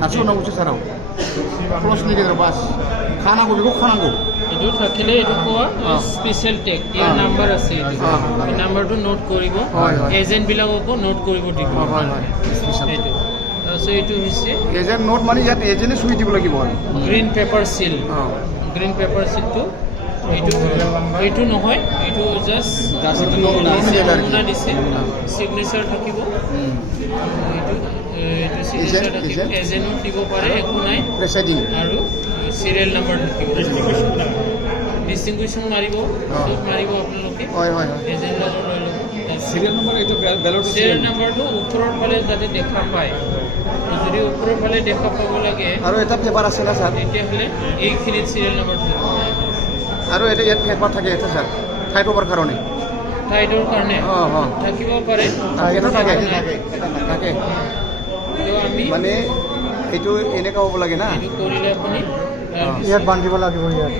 नासो नांगौसो साराव क्लसनि गेजेराव बास खानांगौ बेखौ खानांगौ एटु थाकिले एटु कोआ स्पेशल टेग ইয়াৰ নাম্বাৰ আছে এই নাম্বাৰটো নোট কৰিব এজেন্ট বিলাককো নোট কৰিব দিব হয় হয় স্পেশাল এটু সো এটু হৈছে এজেন্ট নোট মানে ইয়াত এজেন্টে চুই দিব লাগিব green paper seal green paper সিলটো এইটো নহয় এইটো জাস্ট নমুনা দিছে সিগনেচাৰ থাকিব এইটো সিগনেচাৰ থাকিব এজেন্টও দিব পাৰে একো নাই প্ৰেসাইডিং আৰু সিৰিয়াল নাম্বাৰ থাকিব ডিস্টিংগুইশন মাৰিব সব মাৰিব আপোনালোকে হয় হয় এজেন্ট লগৰ লৈ লব সিৰিয়াল নাম্বাৰ এইটো ব্যালট সিৰিয়াল নাম্বাৰটো ওপৰৰ ফালে যাতে দেখা পায় যদি ওপৰৰ ফালে দেখা পাব লাগে আৰু এটা পেপাৰ আছে না স্যাৰ তেতিয়াহ'লে এইখিনিত সিৰিয়াল নাম্বাৰটো আৰু এটা ইয়াত পেপাৰ থাকে এটা স্যাৰ ঠাইট পাবৰ কাৰণে ঠাইটোৰ কাৰণে থাকিব পাৰে এটা থাকে থাকে তো আমি মানে এইটো এনেকা হ'ব লাগে না এইটো কৰিলে আপুনি ইয়াত বান্ধিব লাগিব ইয়াত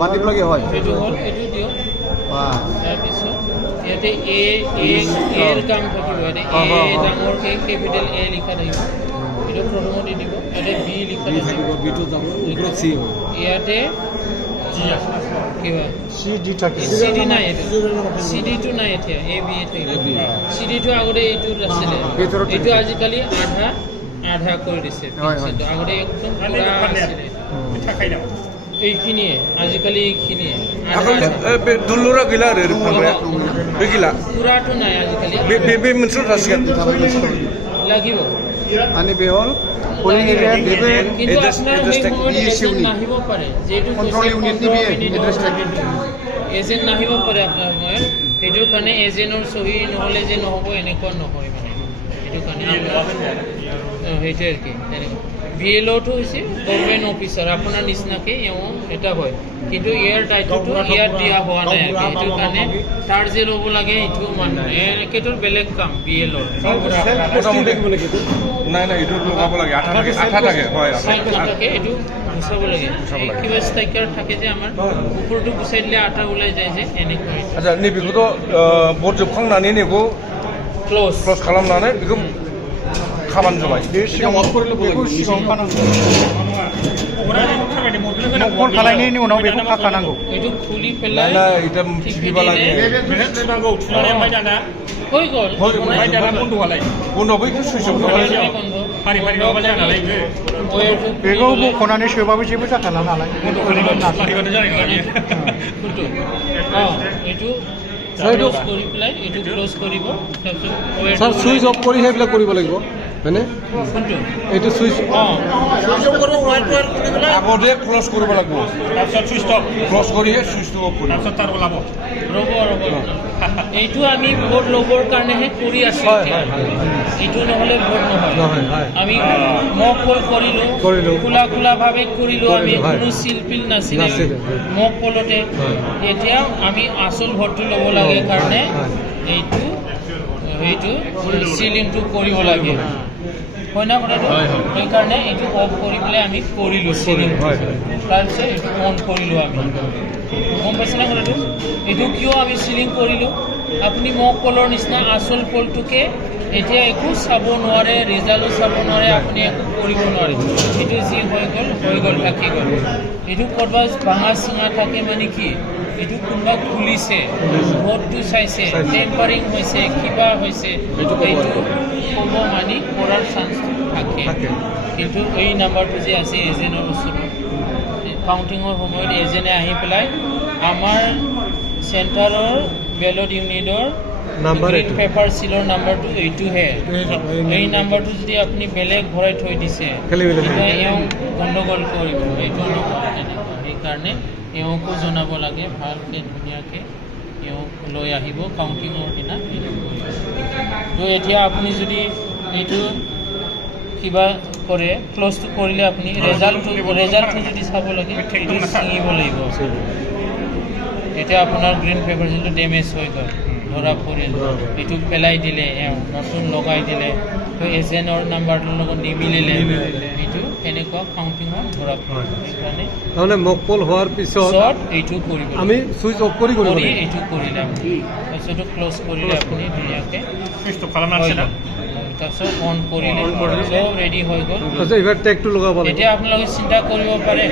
বান্ধিব লাগে হয় এইটো হ'ল এইটো দিয়ক তাৰপিছত ইয়াতে এৰ কাম থাকিব ইয়াতে ডাঙৰ কেপিটেল এ লিখা থাকিব এইটো প্ৰথমত দি দিব ইয়াতে বি লিখা থাকিব বিটো যাব ওপৰত সি হ'ব ইয়াতে কিবা সিডি থাকে সিডি নাই এইটো সিডিটো নাই এতিয়া এ বি এ থাকিব সিডিটো আগতে এইটো আছিলে এইটো আজিকালি আধা কৰি দিছে আগতে একদম পুৰা এইখিনিয়ে আজিকালি এইখিনিয়ে দুলুরা গিলা রে বেগিলা পুরাটো নাই আজিকালি বে মনসুর রাসিয়ান লাগিব আনি বেহল পোলিং এরিয়া দেবে কিন্তু আপনার এজেন্ট নাহিব পাৰে যেটো কন্ট্ৰোল ইউনিট দিবে এড্ৰেস থাকে এজেন্ট নাহিব পাৰে আপোনাৰ মই সেইটো কাৰণে এজেন্টৰ সহি নহলে যে নহব এনেকুৱা নহয় মানে সেইটো কাৰণে সেইটো আৰ কি বিএলওটো হৈছে গভৰ্ণমেণ্ট অফিচাৰ আপোনাৰ নিচিনাকে এওঁ এটা হয় কিন্তু ইয়াৰ দায়িত্বটো ইয়াত দিয়া হোৱা নাই সেইটো কাৰণে তাৰ যে ল'ব লাগে এইটো মানুহে একেটোৰ বেলেগ কাম বিএলওৰ মোটামুটি নাই নাই এইটো লগাব লাগে আঠা থাকে হয় থাকে এইটো গুচাব লাগে কিবা ষ্টাইকাৰ থাকে যে আমাৰ ওপৰটো গুচাই দিলে আঠা ওলাই যায় যে এনেকুৱা আচ্ছা नैबेखौथ' भट जोबखांनानै नैबेखौ ক্লোজ खालामनानै बेखौ खामानि जाबाय नखल खालायनायनि उनाव बेखौ खाखानांगौ এইটো খুলি পেলাই ना এটা टिपिबा লাগে হৈ গ'ল बन्द बैखौ सुइच अफ बेखौ बख'नानै सोबाबो जेबो जाखाला नालाय এইটো ক্লোজ কৰি পেলাই এইটো ক্লোজ কৰিব স্যাৰ সুইচ অফ কৰি সেইবিলাক কৰিব লাগিব হয়নে এইটো সুইচ আগতে ক্লোজ কৰিব লাগিব ক্লোজ কৰিহে সুইচটো অফ কৰিব ৰ'ব এইটো আমি ভোট ল'বৰ কাৰণেহে কৰি আছোঁ এইটো নহ'লে ভোট নহয় আমি মক পল কৰিলোঁ খোলাভাৱে কৰিলোঁ আমি কোনো চিলপিল নাছিলে মক পলতে এতিয়া আমি আচল ভোটটো ল'ব লাগে কাৰণে এইটো চিলিংটো কৰিব লাগে হয় না কথাটো সেইকাৰণে এইটো অফ কৰি পেলাই আমি কৰিলোঁ চিলিং তাৰপিছত এইটো অন কৰিলোঁ আমি গম পাইছে না কথাটো এইটো কিয় আমি চিলিং কৰিলোঁ আপুনি মক পলৰ নিচিনা আচল পলটোকে এতিয়া একো চাব নোৱাৰে ৰিজাল্টো চাব নোৱাৰে আপুনি একো কৰিব নোৱাৰে এইটো যি হৈ গ'ল থাকি গ'ল এইটো ক'ৰবাত ভাঙা চিঙা থাকে মানে কি এইটো কোনোবা খুলিছে ভোটটো চাইছে টেম্পাৰিং হৈছে কিবা হৈছে এইটো ক'ব মানি কৰাৰ চান্সটো থাকে কিন্তু এই নাম্বাৰটো যে আছে এজেণ্টৰ ওচৰত কাউণ্টিঙৰ সময়ত এজেণ্টে আহি পেলাই আমাৰ চেণ্টাৰৰ বেলট ইউনিটৰ গ্ৰীণ পেপাৰ সিলৰ নাম্বাৰটো এইটোহে এই নাম্বাৰটো যদি আপুনি বেলেগ ভৰাই থৈ দিছে তেতিয়া এওঁ গণ্ডগোল কৰিব এইটো নহয় সেইকাৰণে এওঁকো জনাব লাগে ভালকৈ ধুনীয়াকৈ এওঁক লৈ আহিব কাউণ্টিঙৰ দিনা তো এতিয়া আপুনি যদি এইটো কিবা কৰে ক্ল'জটো কৰিলে আপুনি ৰেজাল্টটো যদি চাব লাগে এইটো ছিঙিব লাগিব তেতিয়া আপোনাৰ গ্ৰীণ পেপাৰ যিটো ডেমেজ হৈ গ'ল ধৰা পৰিল এইটো পেলাই দিলে নতুন লগাই দিলে তো এজেণ্টৰ নাম্বাৰটোৰ লগত নিমিলিলে এইটো এনেকুৱা কাউণ্টিঙত ধৰা পৰিল সেইকাৰণে তাৰমানে মকপল হোৱাৰ পিছত এইটো কৰিব আমি সুইচ অফ কৰি এইটো কৰিলে তাৰপিছত ক্ল'জ কৰিলে আপুনি ধুনীয়াকৈ তাৰপিছত অন কৰিলে চব ৰেডি হৈ গ'ল। তাৰপিছত এইবাৰ টেগটো লগাব লাগিব। এতিয়া আপোনালোকে চিন্তা কৰিব পাৰে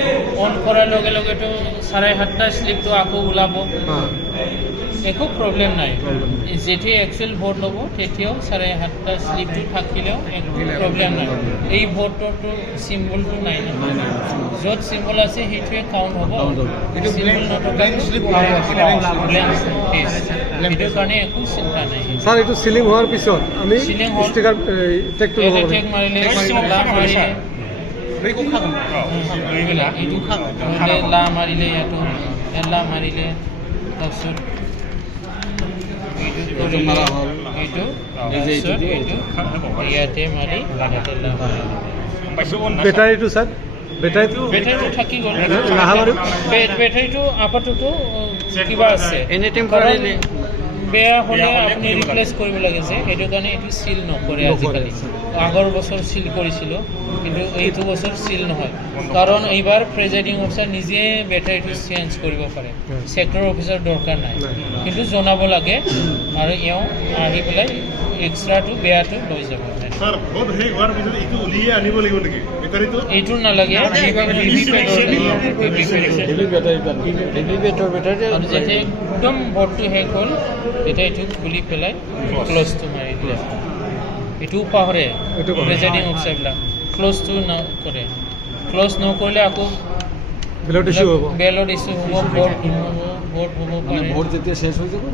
অন কৰাৰ লগে লগেতো 7:30 শ্লিপটো আকৌ ওলাব, একো প্ৰব্লেম নাই। যেতিয়া একচুৱেল ভোট ল'ব তেতিয়াও 7:30 শ্লিপটো থাকিলেও একো প্ৰব্লেম নাই। এই ভোটৰটো চিম্বলটো নাই ন, য'ত চিম্বল আছে সেইটোৱে কাউণ্ট হ'ব। চিম্বল নথকা সেইটো কাৰণে একো চিন্তা নাই। ছাৰ এইটো চিলিং হোৱাৰ পিছত আমি চিলিং হ'ল, ষ্টিকাৰ টেগটো লগাব টেগ লাগিব। মাৰিলে লা মাৰিলে এইটো লা মাৰিলে ইয়াতো লা মাৰিলে তাৰপিছত এইটো ইয়াতে মাৰি ইয়াতে লা মাৰিলে। বেটাৰীটো ছাৰ বেটাৰীটো থাকি গ'ল। নাহাবাৰু বেটাৰীটো আপাততো কিবা আছে, কাৰণ বেয়া হ'লে আপুনি ৰিপ্লেচ কৰিব লাগে যে, সেইটো কাৰণে এইটো চিল নকৰে আজিকালি। আগৰ বছৰ চিল কৰিছিলোঁ, কিন্তু এইটো বছৰ চিল নহয়, কাৰণ এইবাৰ প্ৰেজাইডিং অফিচাৰ নিজে বেটাৰীটো চেঞ্জ কৰিব পাৰে, ছেক্টৰ অফিচাৰ দৰকাৰ নাই। কিন্তু জনাব লাগে আৰু এওঁ আহি পেলাই এক্সট্ৰাটো বেয়াটো লৈ যাব। এইটো নালাগে, আৰু যেতিয়া একদম ভোটটো শেষ হ'ল তেতিয়া এইটো খুলি পেলাই ক্লজটো মাৰি দিলে। এইটোও পাহৰে প্ৰেজাইডিং অফিচাৰবিলাক, ক্লজটো নকৰে। ক্লজ নকৰিলে আকৌ বেলট ইছ্যু হ'ব, ভোট হ'ব পাৰে। ভোট যেতিয়া শেষ হৈ যাব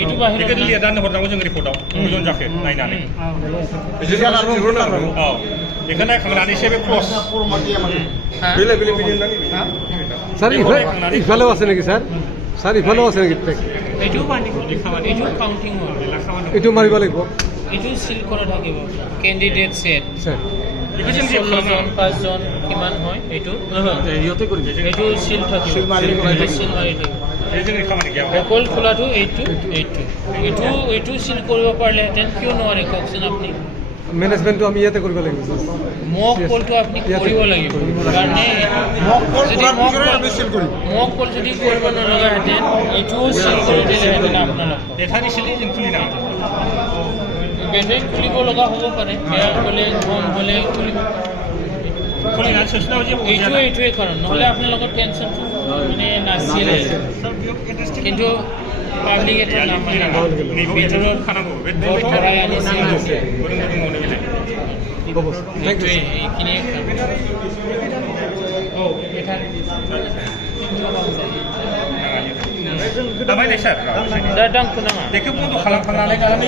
এইটো বাহিৰত ছাৰ ইফালেও আছে নেকি ছাৰ? ছাৰ ইফালেও আছে নেকি টেগ? এইটো কাউণ্টিং হ'ল, এইটো মাৰিব লাগিব। এইটো চিল কৰা থাকিব কেণ্ডিডেট ছেট, ছাৰ 16জন 5জন কিমান হয় এইটো এইটো চিল থাকিব, চিল মাৰি থাকিব। অকল খোলাটো এইটো চিল কৰিব পাৰিলেহেঁতেন, কিয় নোৱাৰে কওকচোন আপুনি? মেনেজমেণ্টটো আমি ইয়াতে কৰিব লাগিব। মক কলটো আপুনি কৰিব লাগিব, কাৰণে মক কল যদি কৰিব নলগাহেঁতেন এইটোও চিল কৰি দিলেহেঁতেন আপোনালোকক। বেটাৰী খুলিব লগা হ'ব পাৰে, বেয়া হ'লে কম হ'লে খুলিব। এইটোৱে কাৰণ, নহ'লে আপোনালোকৰ টেনশ্যনটো মানে নাছিলে। কিন্তু পাব্লিক এটা নামানে ভিতৰত ভোট ভৰাই আনিছে। এইখিনিয়ে Damai deh, Sir. Dadang ku nama. Dekuk untuk halang-halang